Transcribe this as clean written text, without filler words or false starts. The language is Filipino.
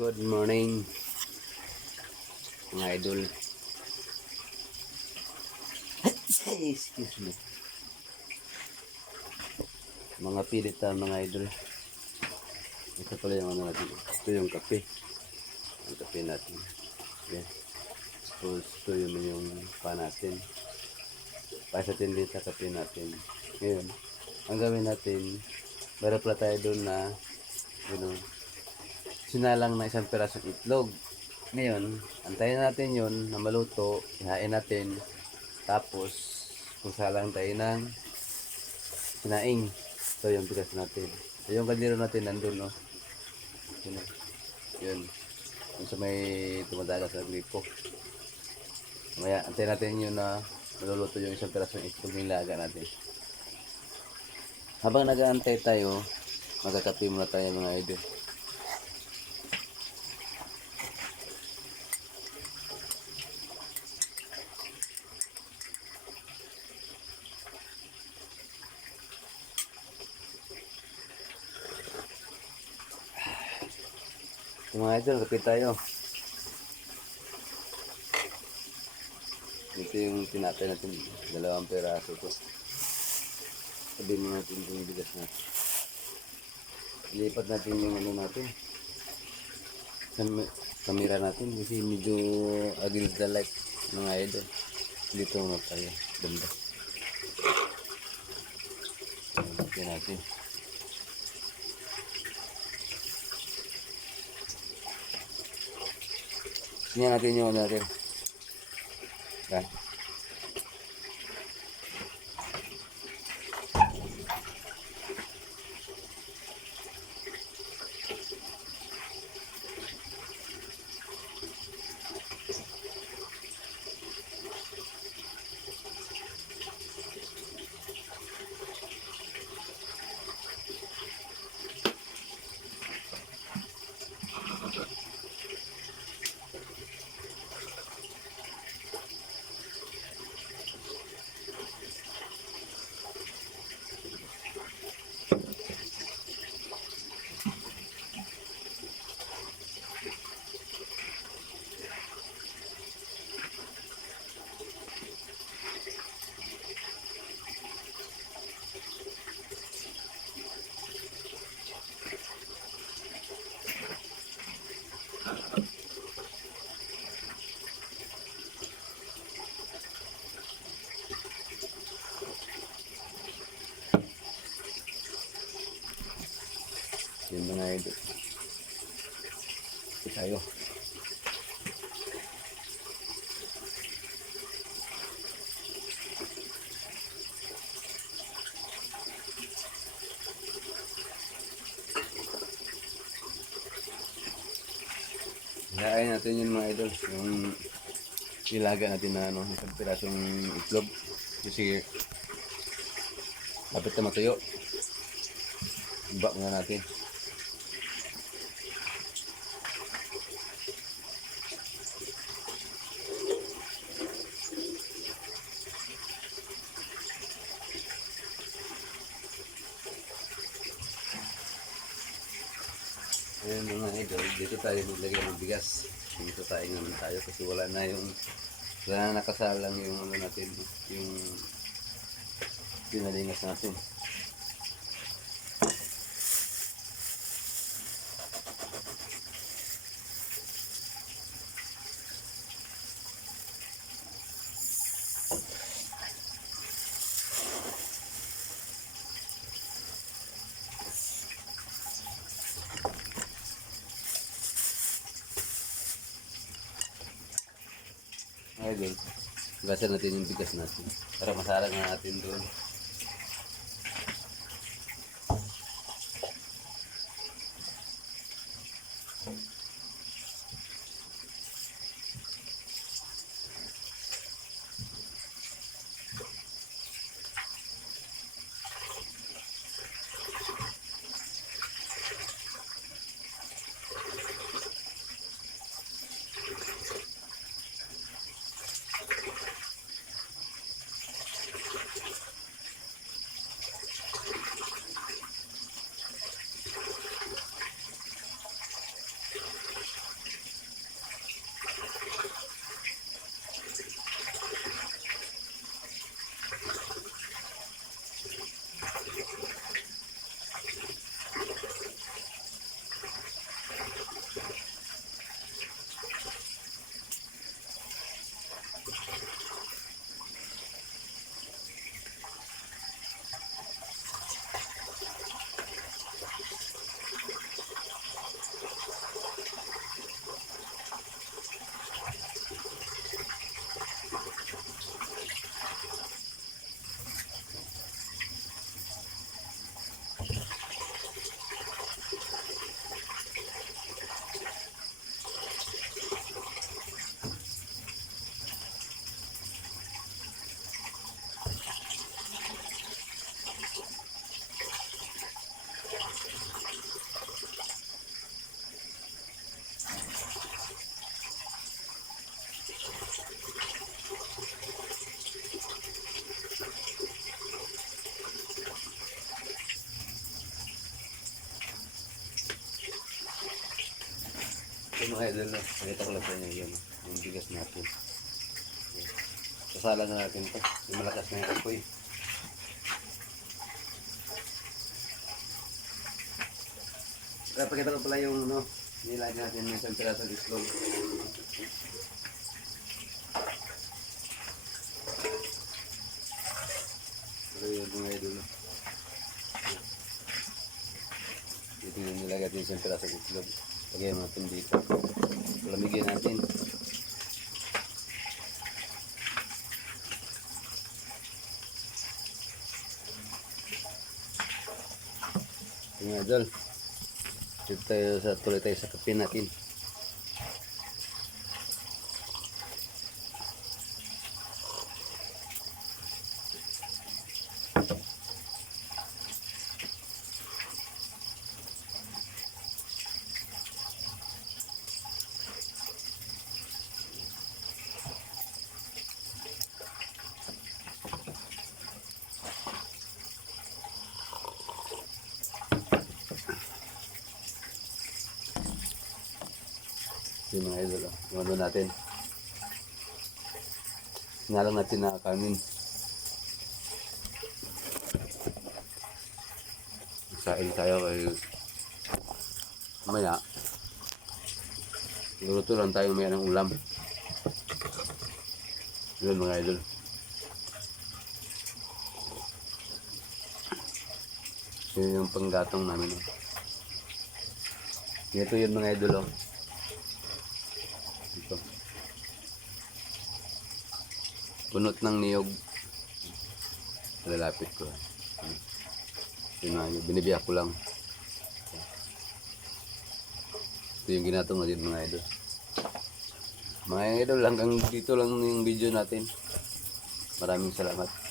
Good morning mga idol. Excuse me. Mga pilitan mga idol. Ito pala yung ano natin. Ito yung kape. Ang kape natin. Yan. Ito yung pa natin. Pasatin din sa kape natin. Ngayon, ang gawin natin, meron pala tayo doon na sinalang na isang pirasong itlog. Ngayon, antayin natin yon na maluto, ihain natin. Tapos, kung salang tayo ng sinaing. Ito yung bigas natin. Ito yung kaldero natin nandun, no? Yun. Yun. Yung sa may tumadagas na gripo. Mamaya, antayin natin yun na maluluto yung isang pirasong itlog nilaga natin. Habang nag-aantay tayo, magkakape muna tayo mga idol. Mga idol, kape tayo. Ito yung tinatay natin, 2 peraso ito. Sabihin mo natin yung bigas natin. Ilipat natin yung ano natin. Kamera natin kasi medyo against the light mga idol. Dito na tayo, banda. Ito natin. Tingnan natin yung ano natin. Yan. Yung mga idol. Ito tayo. Hihain natin yun mga idol. Yung ilaga natin na ano, isang pirasong itlog. Kasi dapat na matuyo. Iba muna natin. Ayan mga idol, dito tayo maglagay ng bigas. Dito tayo naman tayo kasi wala na nakasalang yung ano natin, yung pinalingas natin. Idol, gasan natin yung bigas natin para masalang na natin doon. Yung mga idol, no? Nakita ko lang sa inyo yun. Yung bigas natin. Sasala na natin to. Yung malakas na yung apoy. Kaya pakita ko pala yung ano, nilagay natin ng isang piraso ng islog. Pero yun mga idol. Dito yung nilagay natin isang piraso ng islog. Lagyan natin dito. Palamigyan natin. Mga idol. Dito tuloy tayo sa kape natin. Yung mga idol, yung ano natin. Sinalang natin na kanin. Sain tayo kay mamaya. Luto lang tayo mamaya ng ulam. Yun mga idol. Yun yung panggatong namin. Ito yun mga idol. Ito. Bunot ng niyog. Lalapit ko. Yun na yun. Binibiyak ko lang. Ito yung ginatong natin mga idol. Mga idol, hanggang dito lang yung video natin. Maraming salamat.